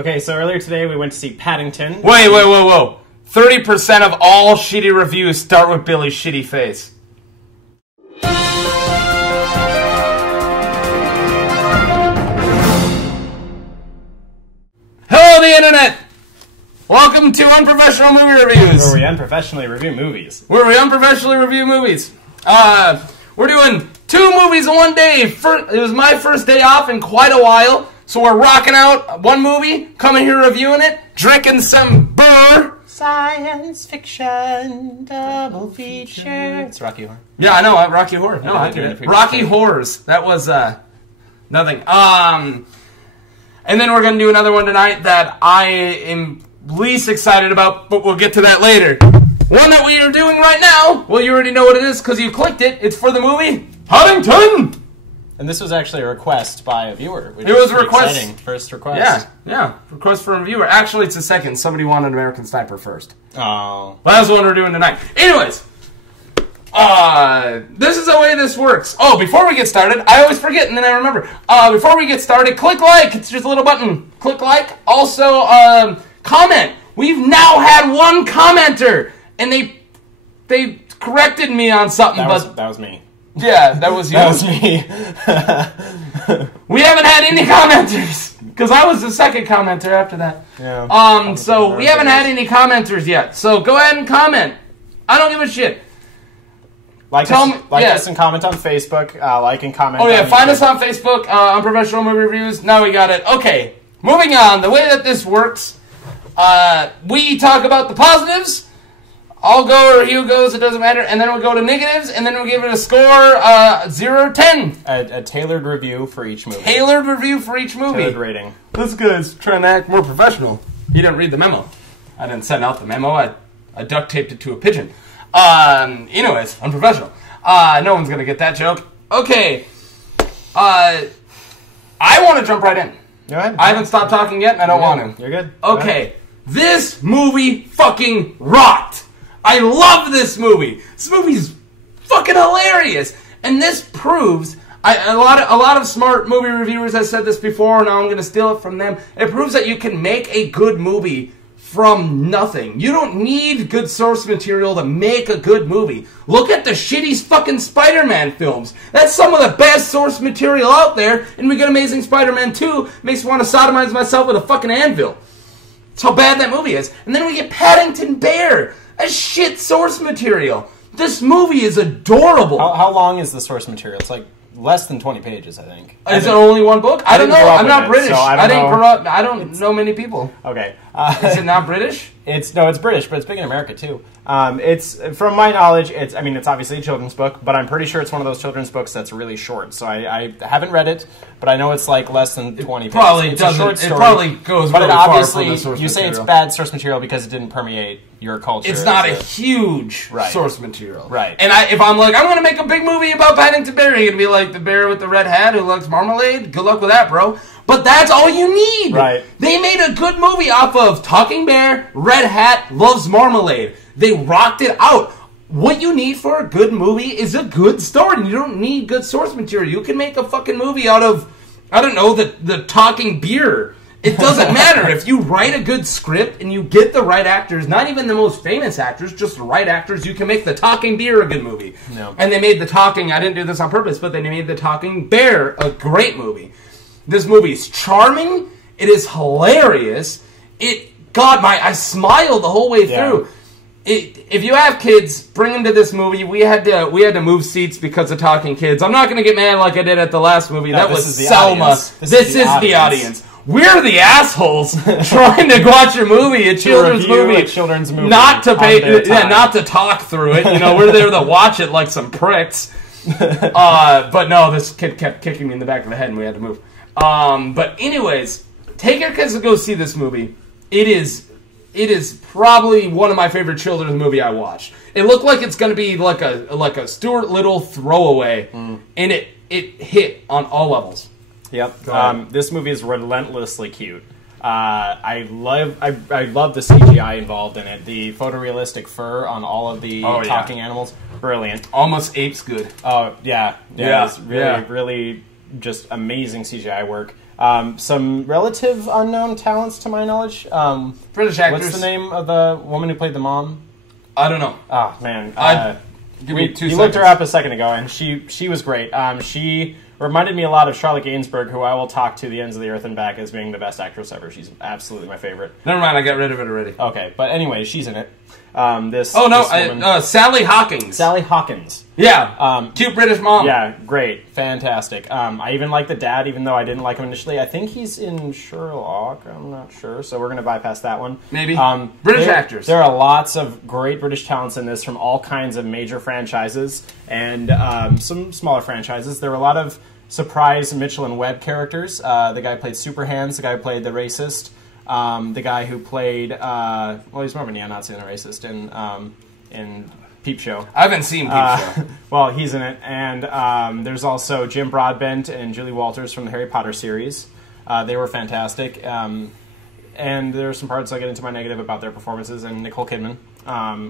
Okay, so earlier today we went to see Paddington. Whoa. 30% of all shitty reviews start with Billy's shitty face. Hello, the internet! Welcome to Unprofessional Movie Reviews. Where we unprofessionally review movies. We're doing 2 movies in one day. It was my first day off in quite a while. So we're rocking out one movie, coming here reviewing it, drinking some beer. Science fiction, double feature. It's Rocky Horror. Yeah, I know, Rocky Horror. No, I get it. Rocky Horrors. That was, nothing. And then we're going to do another one tonight that I am least excited about, but we'll get to that later. One that we are doing right now, well, you already know what it is because you clicked it. It's for the movie Paddington! And this was actually a request by a viewer. It was a request. Exciting. First request. Yeah. Request from a viewer. Actually, it's a second. Somebody wanted American Sniper first. Oh. But that's what we're doing tonight. Anyways, this is the way this works. Oh, before we get started, I always forget and then I remember. Before we get started, click like. It's just a little button. Click like. Also, comment. We've now had one commenter, and they corrected me on something. That was me. Yeah, that was you. That was me. We haven't had any commenters because I was the second commenter after that. Yeah. So we haven't had any commenters yet. So go ahead and comment. I don't give a shit. Like us and comment on Facebook. Like and comment. Oh yeah, find YouTube. us on Facebook. Unprofessional Movie Reviews. Now we got it. Okay, moving on. The way that this works, we talk about the positives. I'll go or Hugh goes, it doesn't matter. And then we'll go to negatives, and then we'll give it a score 0 to 10. A tailored review for each movie. Tailored review for each movie. Tailored rating. This guy's trying to act more professional. He didn't read the memo. I didn't send out the memo. I duct taped it to a pigeon. Anyways, unprofessional. No one's going to get that joke. Okay. I want to jump right in. Go ahead. I haven't stopped talking yet, and I don't want to. You're good. Okay. This movie fucking rocked. I love this movie. This movie's fucking hilarious. And this proves, a lot of smart movie reviewers have said this before, now I'm going to steal it from them. It proves that you can make a good movie from nothing. You don't need good source material to make a good movie. Look at the shitty fucking Spider-Man films. That's some of the best source material out there, and we get Amazing Spider-Man 2. Makes me want to sodomize myself with a fucking anvil. That's how bad that movie is. And then we get Paddington Bear. A shit source material. This movie is adorable. How long is the source material? It's like less than 20 pages, I think. Is it only one book? I don't know. I'm not British. So I didn't grow up. I don't know many people. Okay. Is it not British? It's British, but it's big in America too. It's from my knowledge, it's obviously a children's book, but I'm pretty sure it's one of those children's books that's really short. So I haven't read it, but I know it's like less than 20 pages. Probably it's doesn't. A short story, it probably goes. But really it obviously, far from the source you say material. it's bad source material because it didn't permeate your culture. It's not a huge source material. Right. And if I'm like, I'm going to make a big movie about Paddington Bear, you're going to be like, the bear with the red hat who likes marmalade? Good luck with that, bro. But that's all you need. Right. They made a good movie off of Talking Bear, Red Hat, loves marmalade. They rocked it out. What you need for a good movie is a good story. You don't need good source material. You can make a fucking movie out of, I don't know, the talking beer. It doesn't matter. If you write a good script and you get the right actors, not even the most famous actors, just the right actors, you can make the Talking Beer a good movie. No. And they made the Talking, I didn't do this on purpose, but they made the Talking Bear a great movie. This movie's charming. It is hilarious. I smiled the whole way through. If you have kids, bring them to this movie. We had to move seats because of talking kids. I'm not going to get mad like I did at the last movie. That was Selma. This is the audience. We're the assholes trying to watch a movie, a children's movie, not to pay, not to talk through it. We're there to watch it like some pricks. But no, this kid kept kicking me in the back of the head, and we had to move. But anyways, take your kids to go see this movie. It is probably one of my favorite children's movie I watched. It looked like it's going to be like a Stuart Little throwaway, and it hit on all levels. Yep. This movie is relentlessly cute. I love the CGI involved in it. The photorealistic fur on all of the talking animals, brilliant. Almost apes good. Oh yeah. It's really just amazing CGI work. Some relative unknown talents to my knowledge. British actors. What's the name of the woman who played the mom? I don't know. Oh, man. Give me 2 seconds. You looked her up a second ago, and she was great. She reminded me a lot of Charlotte Gainsbourg, who I will talk to the ends of the earth and back as being the best actress ever. She's absolutely my favorite. Never mind, I got rid of it already. Okay, but anyway, she's in it. Sally Hawkins. Sally Hawkins. Yeah, cute British mom. Yeah, great, fantastic. I even like the dad, even though I didn't like him initially. I think he's in Sherlock. I'm not sure, so we're going to bypass that one. Maybe. British actors. There are lots of great British talents in this from all kinds of major franchises and some smaller franchises. There were a lot of surprise Mitchell and Webb characters. The guy who played Superhands, the guy who played the racist. The guy who played, he's more of a neo-Nazi than a racist in Peep Show. I haven't seen Peep Show. Well, he's in it. And there's also Jim Broadbent and Julie Walters from the Harry Potter series. They were fantastic. And there are some parts I'll get into my negative about their performances. And Nicole Kidman,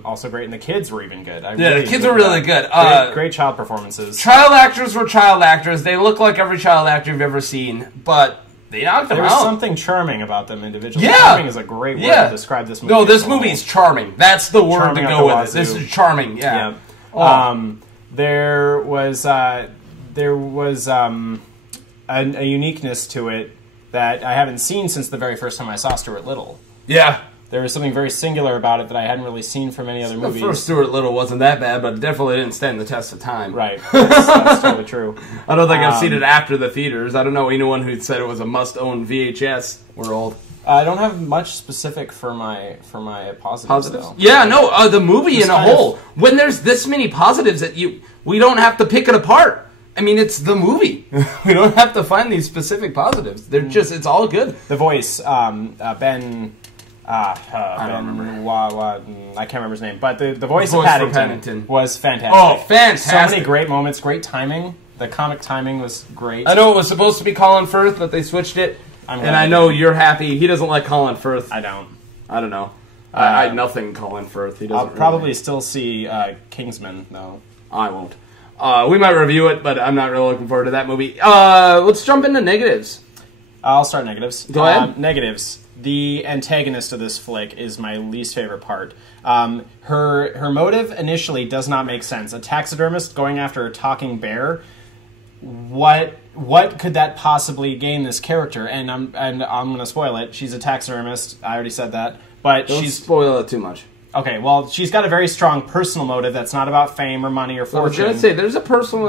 also great. And the kids were even good. The kids were really good. Great child performances. Child actors were child actors. They look like every child actor you've ever seen. But they knocked them out. There was something charming about them individually. Yeah. Charming is a great word to describe this movie. No, this movie's charming. That's the word Charming to up go the with it. wazoo. This is charming, yeah. There was a uniqueness to it that I haven't seen since the very first time I saw Stuart Little. Yeah. There was something very singular about it that I hadn't really seen from any other movies. The first Stuart Little wasn't that bad, but it definitely didn't stand the test of time. Right. That's totally true. I don't think I've seen it after the theaters. I don't know anyone who said it was a must-own VHS. We're old. I don't have much specific for my positives. Though. Yeah, no, the movie in a whole. When there's this many positives that we don't have to pick it apart. I mean, it's the movie. We don't have to find these specific positives. They're just, it's all good. The voice, Ben... I don't remember. I can't remember his name, but the voice of Paddington was fantastic. Oh, fantastic! So many great moments, great timing. The comic timing was great. I know it was supposed to be Colin Firth, but they switched it. And I know you're happy. He doesn't like Colin Firth. I don't. I don't know. I nothing Colin Firth. He doesn't. I'll probably still see Kingsman though. I won't. We might review it, but I'm not really looking forward to that movie. Let's jump into negatives. I'll start negatives. Go ahead. Negatives. The antagonist of this flick is my least favorite part. Her motive initially does not make sense. A taxidermist going after a talking bear. What could that possibly gain this character? And I'm going to spoil it. She's a taxidermist. I already said that. But Don't spoil it too much. Okay, well, she's got a very strong personal motive that's not about fame or money or fortune. I was going to say, there's a personal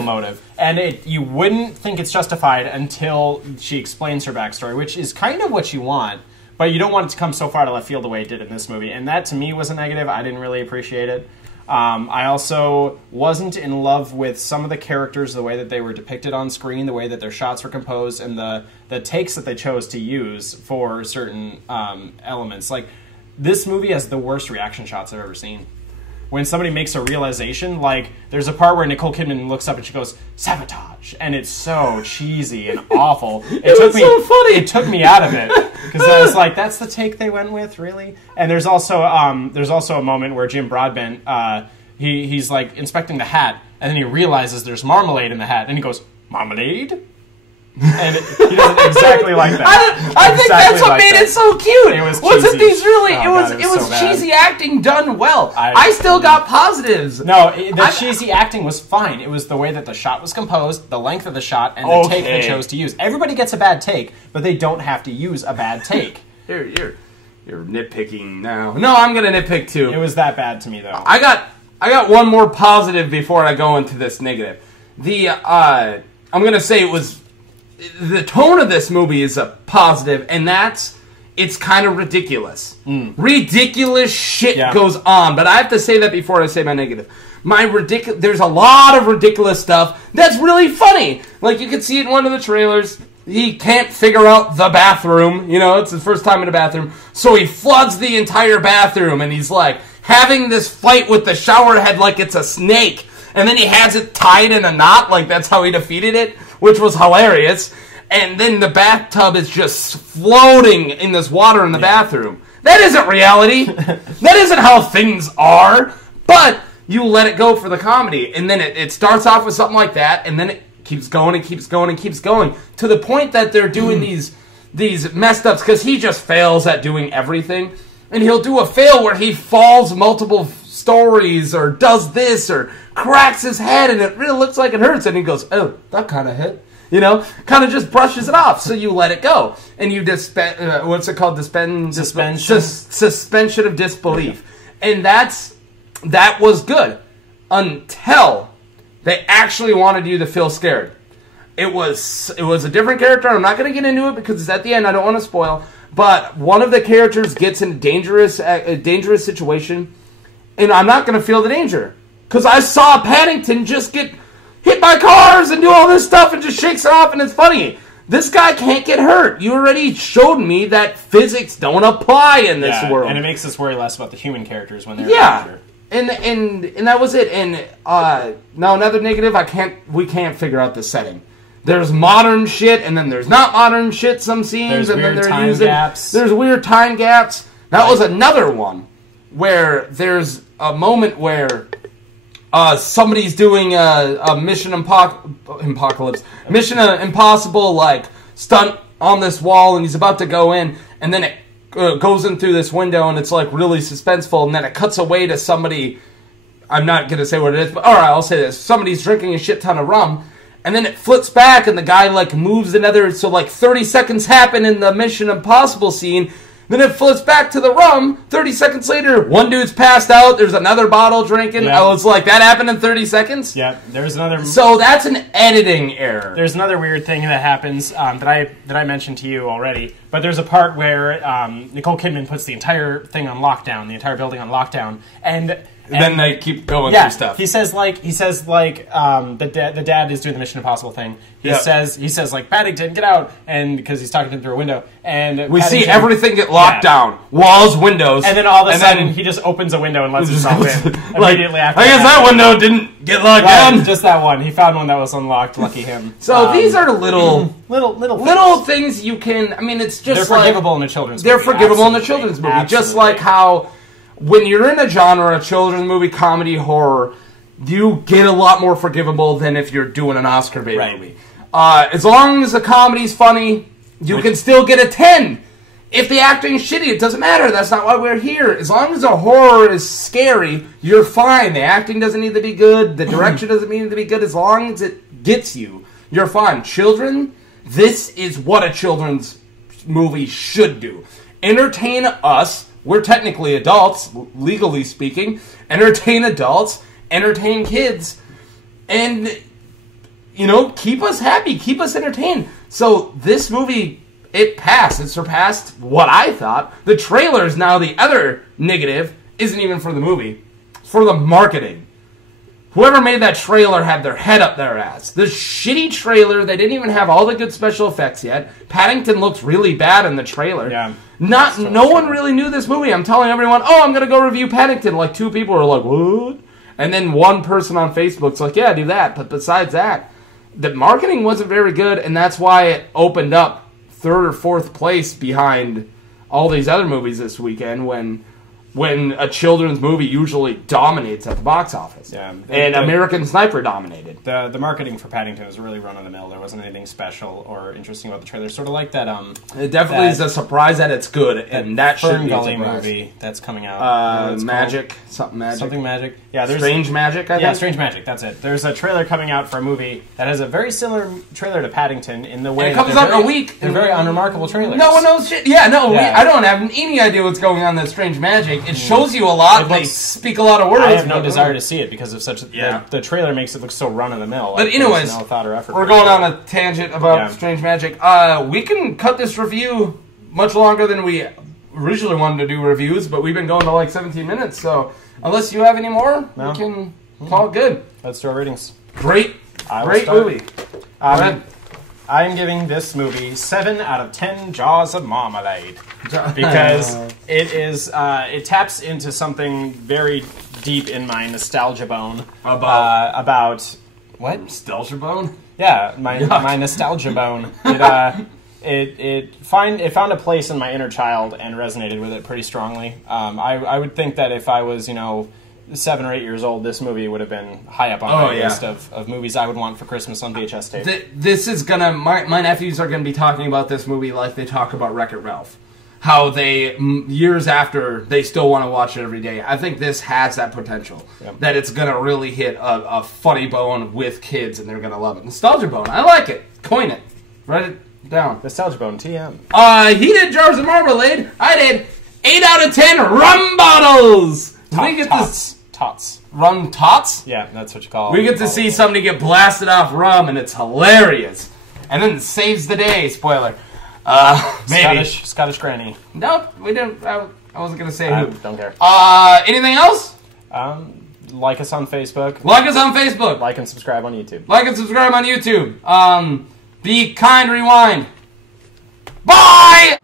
motive. And you wouldn't think it's justified until she explains her backstory, which is kind of what you want, but you don't want it to come so far to left field the way it did in this movie. And that, to me, was a negative. I didn't really appreciate it. I also wasn't in love with some of the characters, the way that they were depicted on screen, the way that their shots were composed, and the takes that they chose to use for certain elements. Like, this movie has the worst reaction shots I've ever seen. When somebody makes a realization, like, there's a part where Nicole Kidman looks up and she goes, "Sabotage," and it's so cheesy and awful. It was so funny. It took me out of it because I was like, "That's the take they went with, really." And there's also a moment where Jim Broadbent he's like inspecting the hat, and then he realizes there's marmalade in the hat, and he goes, "Marmalade?" And he doesn't exactly like that. I think that's what made it so cute. It was cheesy. Wasn't these really? Oh, it was so cheesy acting done well. I still got positives. No, the cheesy acting was fine. It was the way that the shot was composed, the length of the shot, and the take they chose to use. Everybody gets a bad take, but they don't have to use a bad take. You're nitpicking now. No, I'm gonna nitpick too. It was that bad to me, though. I got one more positive before I go into this negative. I'm gonna say it was. The tone of this movie is a positive, and it's kind of ridiculous. Ridiculous shit goes on, but I have to say that before I say my negative. There's a lot of ridiculous stuff that's really funny. Like, you can see it in one of the trailers. He can't figure out the bathroom. You know, it's his first time in a bathroom. So he floods the entire bathroom, and he's like having this fight with the shower head like it's a snake. And then he has it tied in a knot, like that's how he defeated it, which was hilarious. And then the bathtub is just floating in this water in the bathroom. That isn't reality. That isn't how things are. But you let it go for the comedy. And then it starts off with something like that, and then it keeps going and keeps going and keeps going to the point that they're doing these messed ups because he just fails at doing everything. And he'll do a fail where he falls multiple stories or does this or cracks his head and it really looks like it hurts. And he goes, oh, that kind of hit. You know, kind of just brushes it off. So you let it go. And you what's it called? Suspension of disbelief. And that was good until they actually wanted you to feel scared. It was a different character. I'm not going to get into it because it's at the end. I don't want to spoil. But one of the characters gets in a dangerous situation, and I'm not going to feel the danger. Because I saw Paddington just get hit by cars and do all this stuff and just shakes it off, and it's funny. This guy can't get hurt. You already showed me that physics don't apply in this world. And it makes us worry less about the human characters when they're in danger. And that was it. And now another negative, we can't figure out the setting. There's modern shit, and then there's not modern shit. Some scenes, and then they're using gaps. There's weird time gaps. That was another one where there's a moment where somebody's doing a Mission Impossible like stunt on this wall, and he's about to go in, and then it goes in through this window, and it's like really suspenseful, and then it cuts away to somebody. I'm not gonna say what it is, but all right, I'll say this: somebody's drinking a shit ton of rum. And then it flips back, and the guy, like, moves another... So, like, 30 seconds happen in the Mission Impossible scene. Then it flips back to the rum. 30 seconds later, one dude's passed out. There's another bottle drinking. I was like, that happened in 30 seconds? Yeah, there's another... So that's an editing error. There's another weird thing that happens that I mentioned to you already. But there's a part where Nicole Kidman puts the entire thing on lockdown, the entire building on lockdown. And then they keep going through stuff. He says the dad is doing the Mission Impossible thing. He says like, Paddington, get out, and because he's talking to him through a window, and we see everything get locked down, walls, windows, and then all of a sudden he just opens a window and lets himself in immediately after. I guess that window didn't get locked down. Just that one. He found one that was unlocked. Lucky him. So these are little things you can. I mean, it's just they're forgivable in a children's movie. They're forgivable in a children's movie, just like how. When you're in a genre, a children's movie, comedy, horror, you get a lot more forgivable than if you're doing an Oscar bait movie. As long as the comedy's funny, you can still get a 10. If the acting's shitty, it doesn't matter. That's not why we're here. As long as the horror is scary, you're fine. The acting doesn't need to be good. The direction doesn't need to be good. As long as it gets you, you're fine. Children, this is what a children's movie should do. Entertain us. We're technically adults, legally speaking. Entertain adults, entertain kids, and, you know, keep us happy, keep us entertained. So this movie, it passed. It surpassed what I thought. The trailer is now the other negative. Isn't even for the movie. It's for the marketing. Whoever made that trailer had their head up their ass. The shitty trailer, they didn't even have all the good special effects yet. Paddington looks really bad in the trailer. Yeah. No one really knew this movie. I'm telling everyone, I'm going to go review Paddington. Like, 2 people were like, what? And then one person on Facebook's like, yeah, do that. But besides that, the marketing wasn't very good, and that's why it opened up 3rd or 4th place behind all these other movies this weekend when a children's movie usually dominates at the box office. Yeah. And American Sniper dominated. The marketing for Paddington was really run-of-the-mill. There wasn't anything special or interesting about the trailer. Sort of like that... it definitely is a surprise that it's good, and that should be a surprise. movie that's coming out. Magic. Something Magic. Something Magic. Yeah, there's Strange Magic, I think? Yeah, Strange Magic, that's it. There's a trailer coming out for a movie that has a very similar trailer to Paddington in the way it comes out in a week. They're very unremarkable trailers. No one knows shit. Yeah, no, I don't have any idea what's going on in that Strange Magic. It shows you a lot. They speak a lot of words. I have no desire to see it because of such the trailer makes it look so run-of-the-mill. But anyways, no thought or effort. We're going on a tangent about Strange Magic. We can cut this review much longer than we originally wanted to do reviews, but we've been going to like 17 minutes, so unless you have any more, we can call it good. Let's do our ratings. Great movie. I'm giving this movie 7 out of 10 Jaws of Marmalade because it taps into something very deep in my nostalgia bone about what? Nostalgia bone? Yeah, my nostalgia bone. It found a place in my inner child and resonated with it pretty strongly. I would think that if I was, 7 or 8 years old, this movie would have been high up on my list of movies I would want for Christmas on VHS tape. This is gonna... My nephews are gonna be talking about this movie like they talk about Wreck-It Ralph. How they, years after, they still want to watch it every day. I think this has that potential. Yep. That it's gonna really hit a funny bone with kids, and they're gonna love it. Nostalgia bone. I like it. Coin it. Write it down. Nostalgia bone, TM. He did Jars of Marmalade. I did 8 out of 10 rum bottles. Tots. Rum tots? Yeah, that's what you call it. We get to see somebody get blasted off rum, and it's hilarious. And then it saves the day. Spoiler. Maybe. Scottish granny. Nope, we didn't. I wasn't going to say who. Don't care. Anything else? Like us on Facebook. Like us on Facebook. Like and subscribe on YouTube. Like and subscribe on YouTube. Be kind, rewind. Bye!